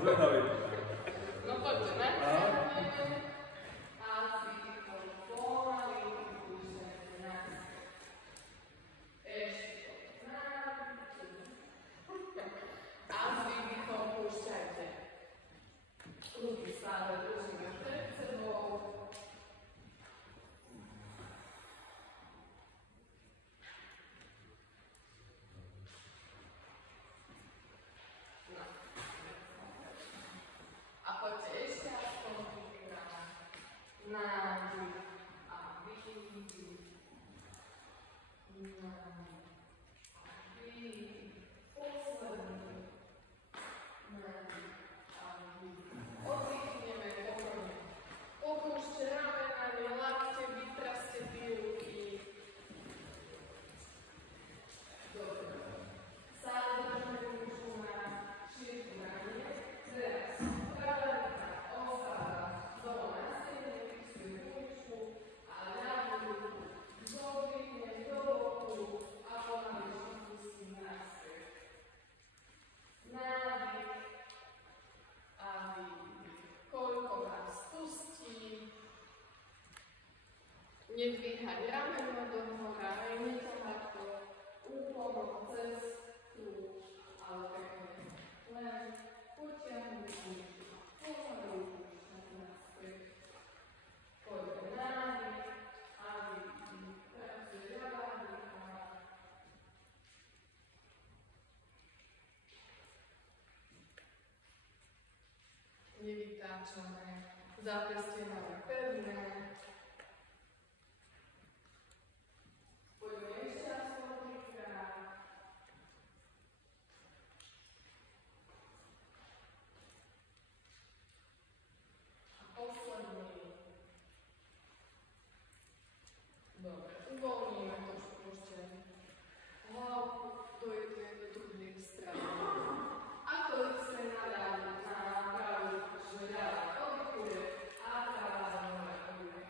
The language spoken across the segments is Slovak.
Zvedavý. No poďte, ne? Ruky stále držíme pred sebou. No. A poďte ešte aspoň trikrát. Nádych a výdych. Nádych a výdych. Posledný. Nádych a výdych. Oddychneme pohodne. Opúšte ramena, nelápte, vytraste tie ruky. Dobre. Stále držme ruku na šírku rane. Teraz pravá ruka ostáva dole na stene, fixuje ručku a ľavú ruku zodvihne do boku a pomaličky pustím naspäť. Nádych a výdych. Koľko vás pustí. Nedvíhať rameno do hora, aj neťahať to úporom cez tú, ale pekne len potiahnuť ruku, pomalu púšťať naspäť. Poďme nádych a výdych. Pracuje ľavá ruka. Nevytáčame, zápestie máme pevné. Poďme ešte aspoň trikrát. A posledný. Dobre, uvoľníme trošku ešte hlavu do jednej, do druhej strany. A to chce nadať na pravú ruku, že ľavá oddychuje a pravá noha ide.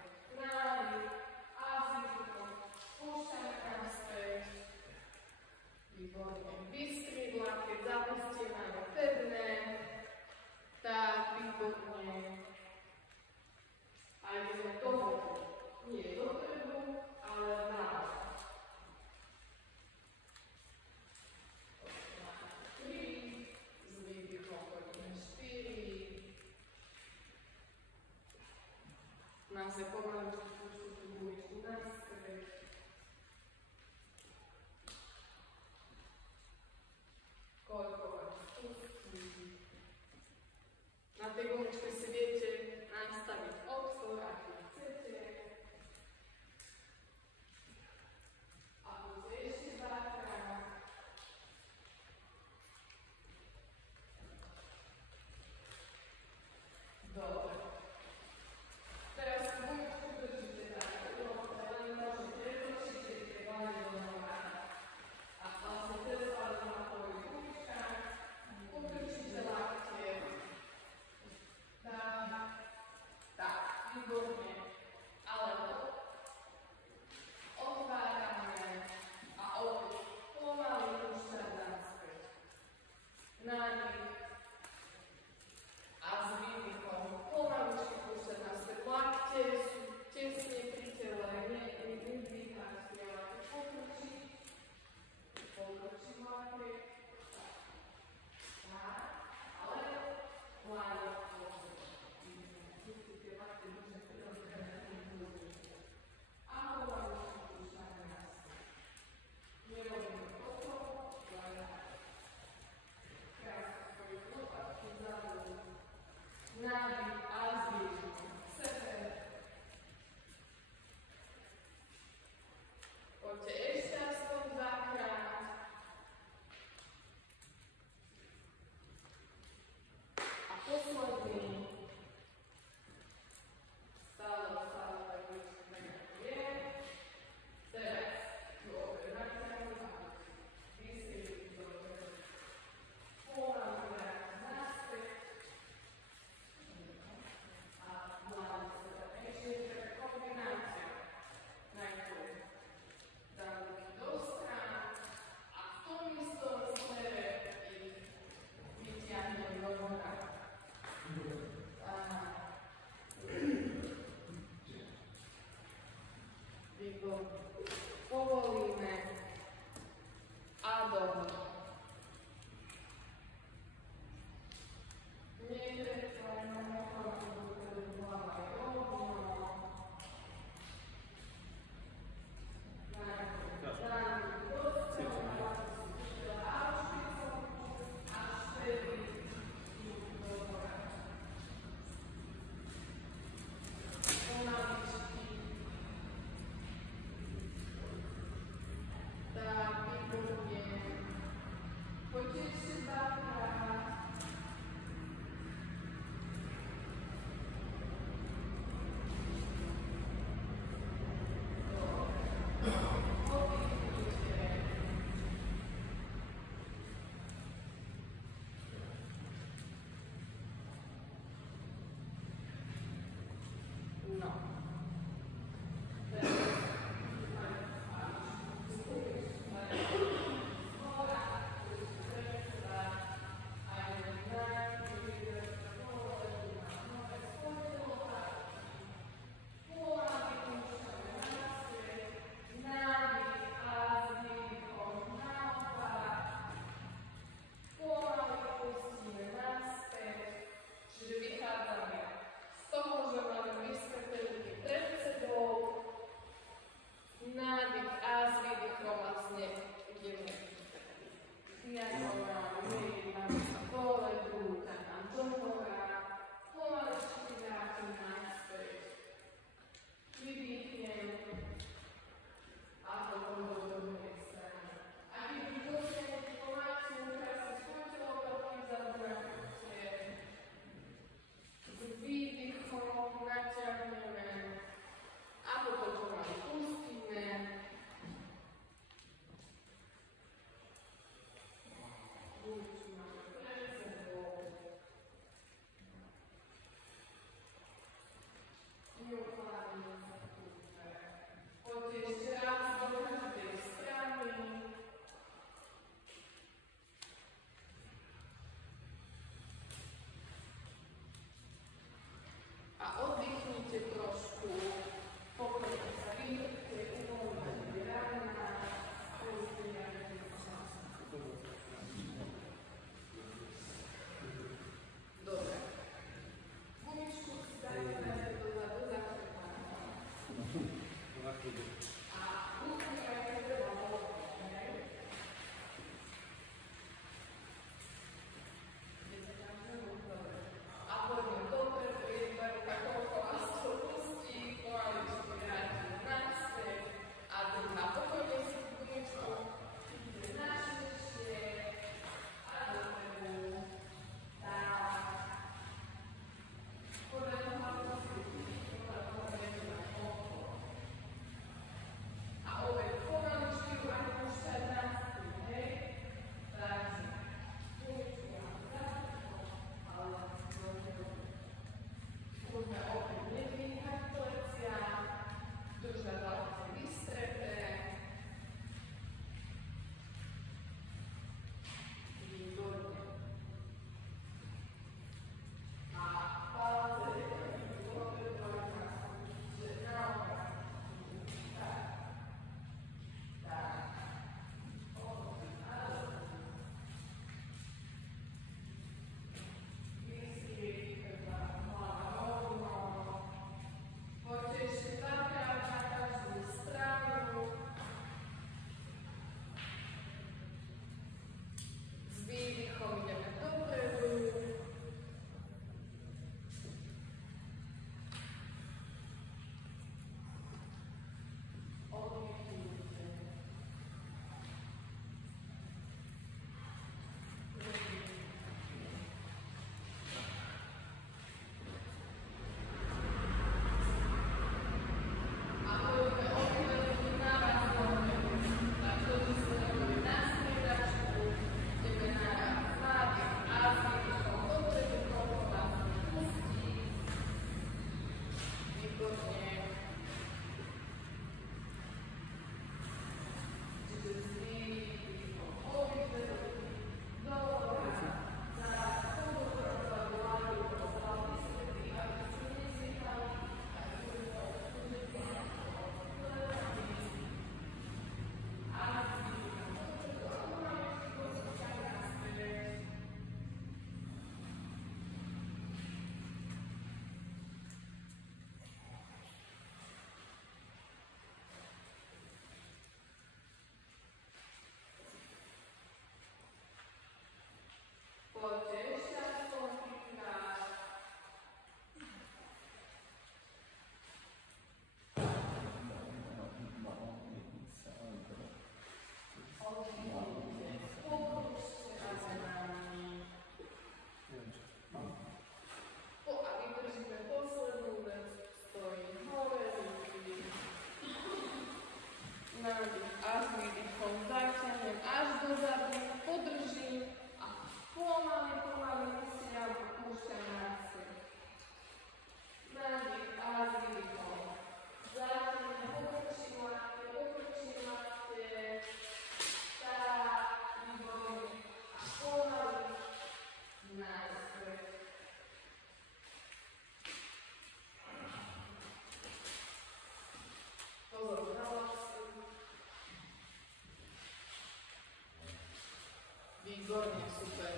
Výbornie, super.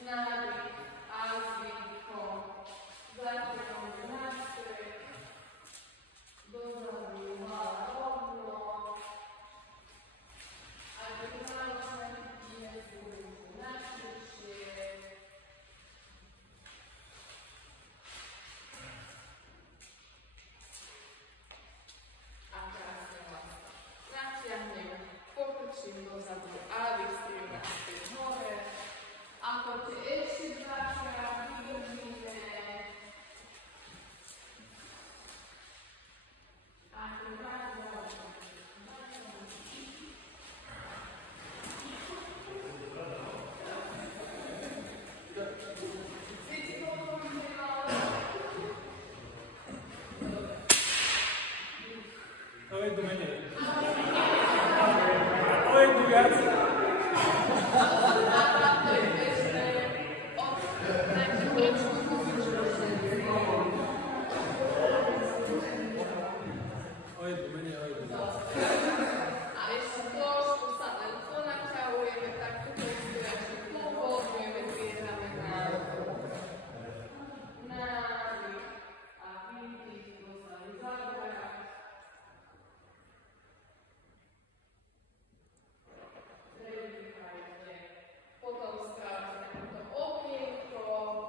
Nádych a s výdychom. Zaťahujeme nástroj. Dozadu, hlava rovno. A keď náročne vidíme z ruku najširšie. A krásne vlastne. Natiahnem, pokrčím dozadu a vystriedam späť hore. A poďte ešte dvakrát, vydržíme. A krásne vlastne. O jednu menej. O jednu viac. O jednu menej, o jednu viac. A ešte trošku sa len ponaťahujeme, tak toto ešte pohodujeme, zbierame nádych a výdych, dozadu zabrať. Predýchajte. Potom skráťme to okienko.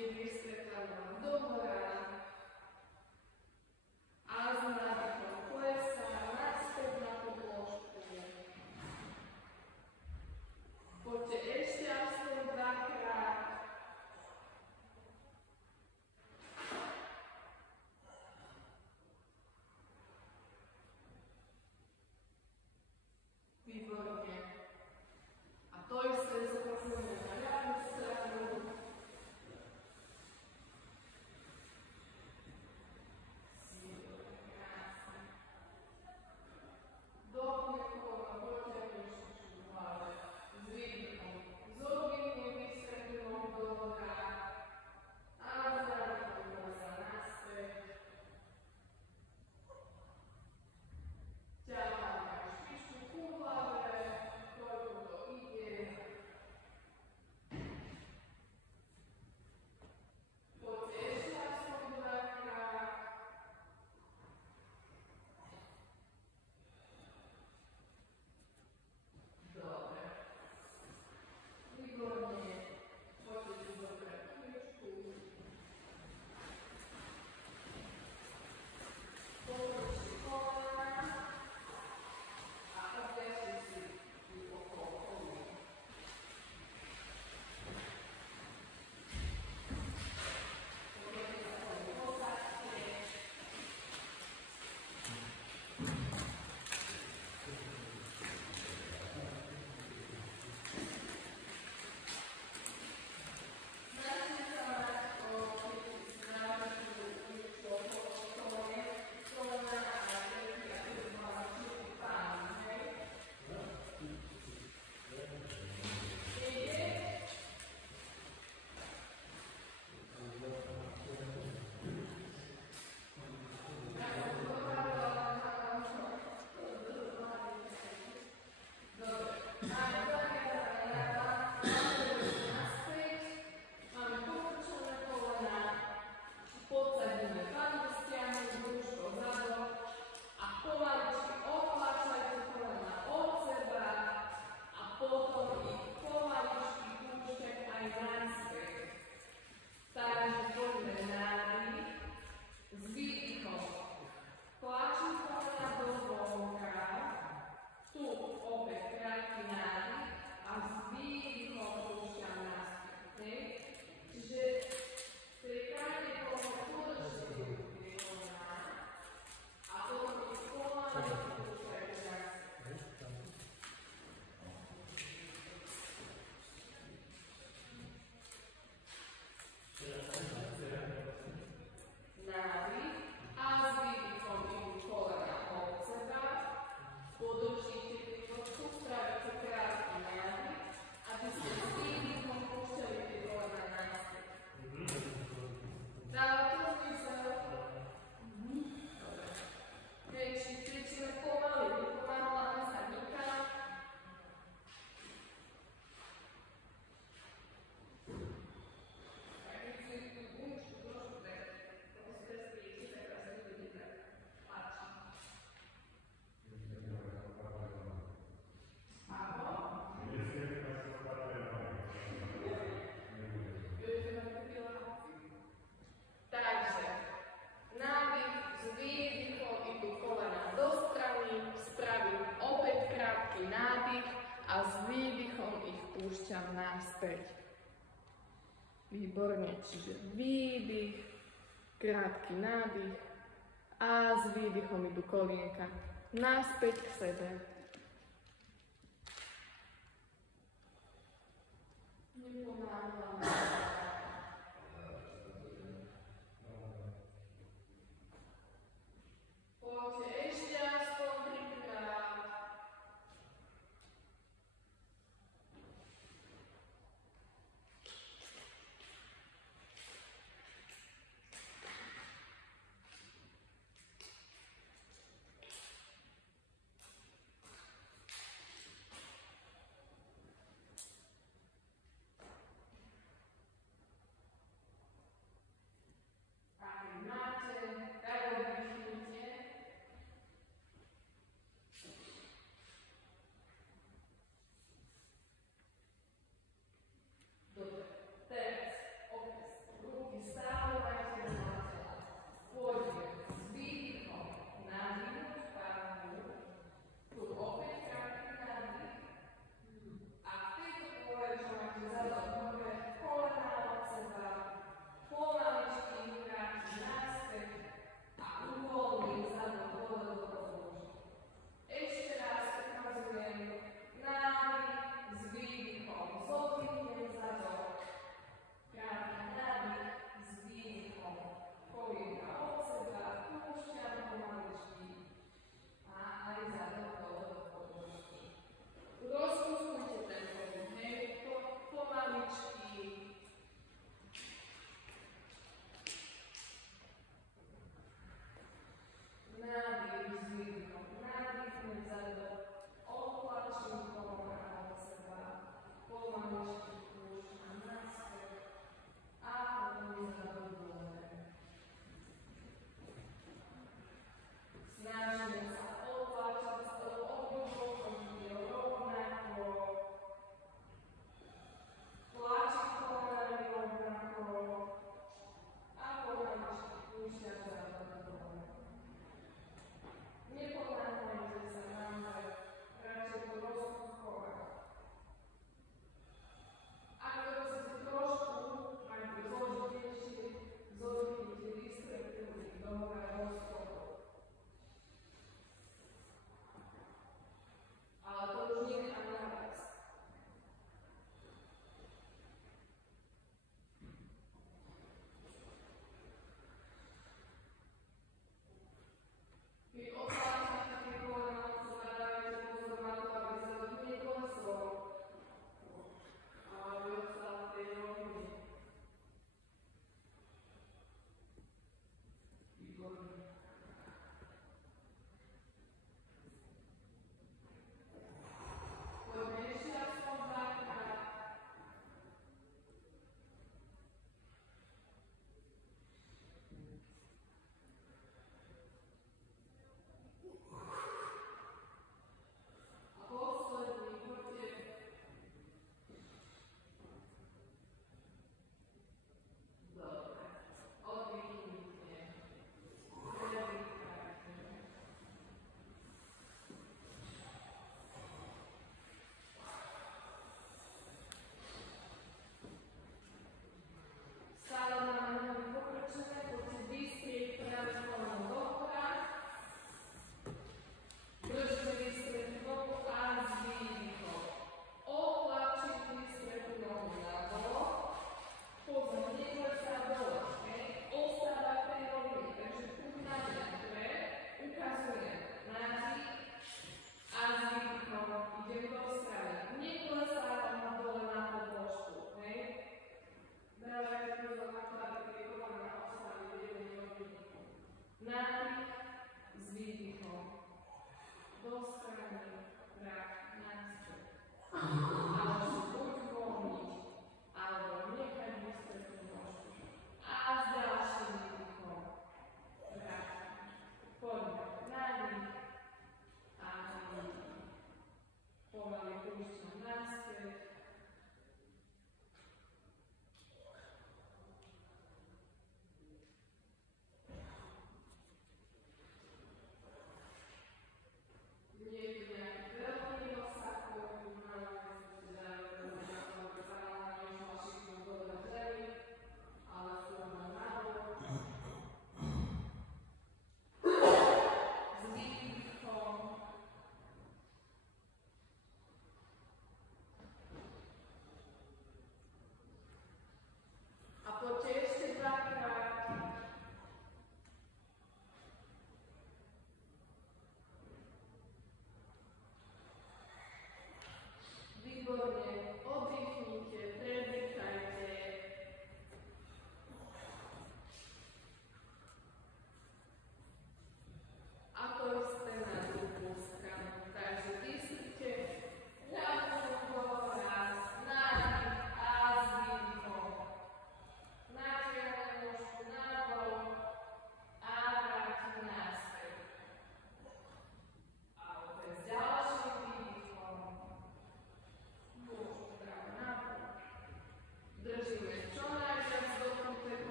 Výdych stretávam dohora a s nádychom klesá naspäť na podložku. Poďte ešte aspoň dvakrát. Výborne. A to isté zopakujeme na ľavú stranu. Dobre kolena, potiahneš v hlave. S výdychom. S oddychom vystretenou dohora. A s nádychom klesá naspäť. Ťaháme špičku ku hlave, koľko to ide. Poďte ešte aspoň dvakrát. Dobre. Výborne. Poďte si zobrať chvíľučku. Potočte kolena. A obviažte si ju okolo kolien. Poďte sa tomu posadte. Začne sa mať o návyku ručku okolo kolena a ruky a tu mala čuty pán, hej? Ide? Dobre. Máme zahľadané ľava, naspäť. Máme pokrčené kolena. Podsadíme panvu, stiahnuť brúško zadok a pomaličky otlačajte kolena od seba a potom ich pomaličky púšťať aj naspäť. Takže poďme nádych s výdychom. Tlačím kolena do zvonka. Tu opäť krátky nádych a s výdychom púšťam naspäť. Čiže strikajte kolena, skutočne tie kolena a potom ich pomaly púšťajte naspäť. Nádych a s výdychom idú kolena od seba. Podržíte chvíľočku, spravíte krátky nádych, aby ste s výdychom púšťali tie kolena naspäť. Dáva to zmysel? Dobre. Či cvičíme pomaly, vypomáhala by sa Nika. A keď si tú gumčku trošku tak rozprestríte, tak vás nebude tak páčiť. Áno? Takže, nádych s výdychom idú kolena do strany, spravím opäť krátky nádych a s výdychom ich púšťam naspäť. Výborne, čiže výdych, krátky nádych a s výdychom idú kolienka naspäť k sebe. Nepomáham. Poďte ešte aspoň trikrát.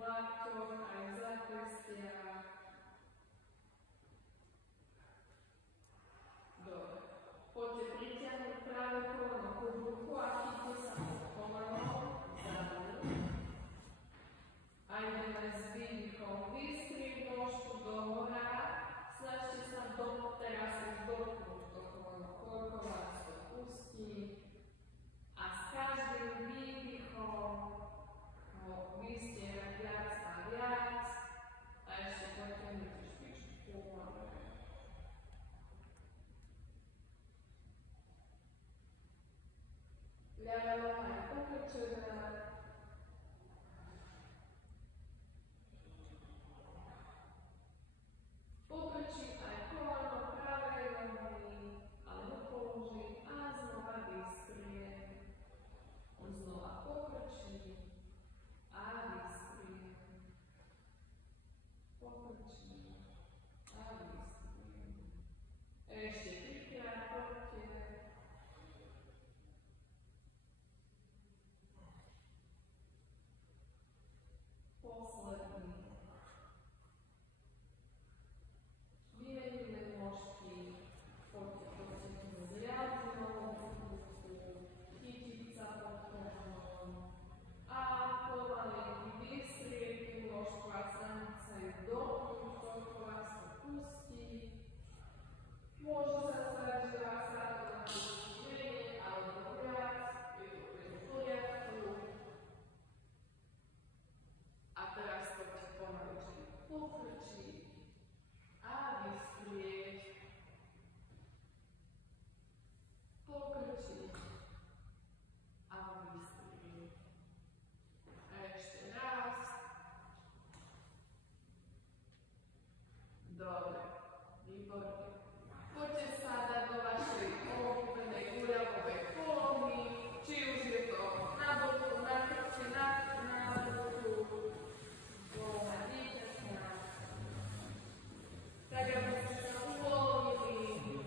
lakťoch aj v zápestiach. Dobre. Poďte pritiahnuť práve koleno ku bruchu a chyťte sa pod kolenom vzadu. A ideme s výdychom vystrieť nožku do hora. Snažte sa teraz už dotknúť to koleno. Koľko vás to pustí. A s každým výdychom ho vystierať viac a viac. A ešte potiahnite špičku pomaly. Ľavá noha je pokrčená. Pokrčí aj koleno pravej nohy, ale ho položí a znova vystrie. Znova pokrčí a vystrie. Pokrčí a vystrie. Ešte trikrát poďte. Posledný. Vymeníme nôžky, poďte zriadnú ruku, chytiť sa pod kolenom a pomaly vystrieť tú nôžku a snažiť sa ju dotknúť, koľko vás to pustí. Môže sa stať, že vás sa to na pustí menej alebo viac, je to v poriadku. A teraz poďte pomaličky pokrčiť a vystrieť. Pokrčiť a vystrieť. A ešte raz. Dobre, výborne. Poďte sa dať do vašej obľúbenej guľavovej polohy, či už je to na boku, na chrbte, na boku. Tak aby ste sa uvoľnili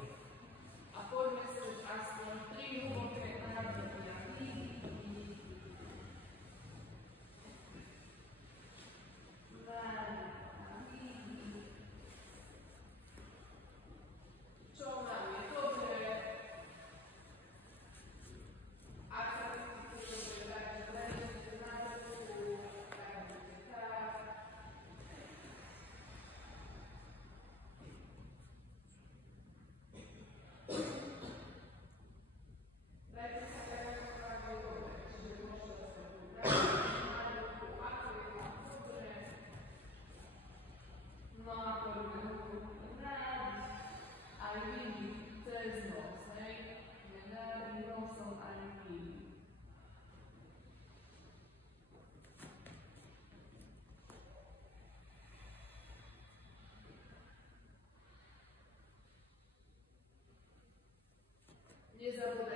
a poďme si aspoň 3 hlboké nádychy a výdychy. Nádych a výdych. Čo nám je dobré? Ak sa cítite dobre, takže ležíte na boku, tak budete tak. Dajte sa každú pravou dobre, čiže môžete sa tu dať na ruku, ako je vám dobre. No a poďme ruku nádych, aj výdych cez nos, hej? Nenádych nosom, aj výdych. Nezabúdajte